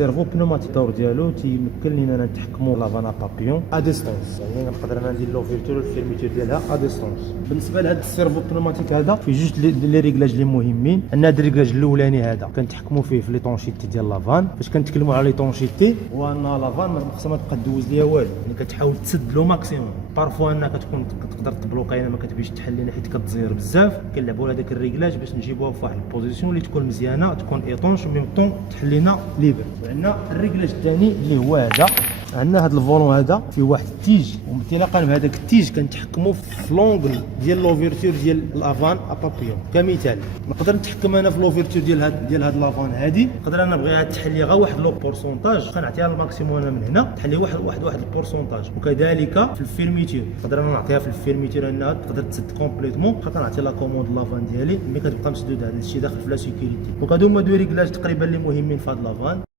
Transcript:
السيرفو بنوماتيك. الدور ديالو تيمكن لينا نتحكموا لافان بابيون ا ديستونس، يعني نقدر انا ندير لوفيرتور والفيرميتور ديالها ا ديستونس. بالنسبه لهذا السيرفو بنوماتيك هذا فيه جوج لي ريغلاج اللي مهمين. عندنا هذا الريغلاج الاولاني هذا كنتحكموا فيه في لي طونشيتي ديال لافان. فاش كنتكلموا على لي طونشيتي وان لافان ما خصها ما تبقى دوز ليها والو، يعني كتحاول تسد لو ماكسيموم. بارفوا انك كتكون تقدر تبلوكا ما كتبغيش تحل لنا حيت كتزير بزاف، كنلعبوا على داك الريغلاج باش نجيبوها في واحد البوزيسيون اللي تكون مزيانه، تكون ايطونش وميم طون تحل لنا ليبر. وعندنا الريغلاج الثاني اللي هو هذا، عندنا هذا الفولون هذا فيه واحد التيج، وانطلاقا من هذاك التيج كنتحكموا في لونغل ديال لوفيرتور ديال لافان ابابيون. كمثال نقدر نتحكم انا في لوفيرتور ديال هاد لافان هادي، نقدر انا نبغيها تحلي غير واحد لو بورسونتاج، كنعطيها الماكسيموم انا من هنا تحلي واحد البورسونتاج. وكذلك في الفيرميتور نقدر انا نعطيها في الفيرميتور انها تقدر تسد كومبليتمون، كنعطي لا كوموند لافان ديالي ملي كتبقى مسدود هذا الشيء داخل في لا سيكوريتي. وكادو هما دو ريغلاج تقريبا اللي مهمين في هاد لافان.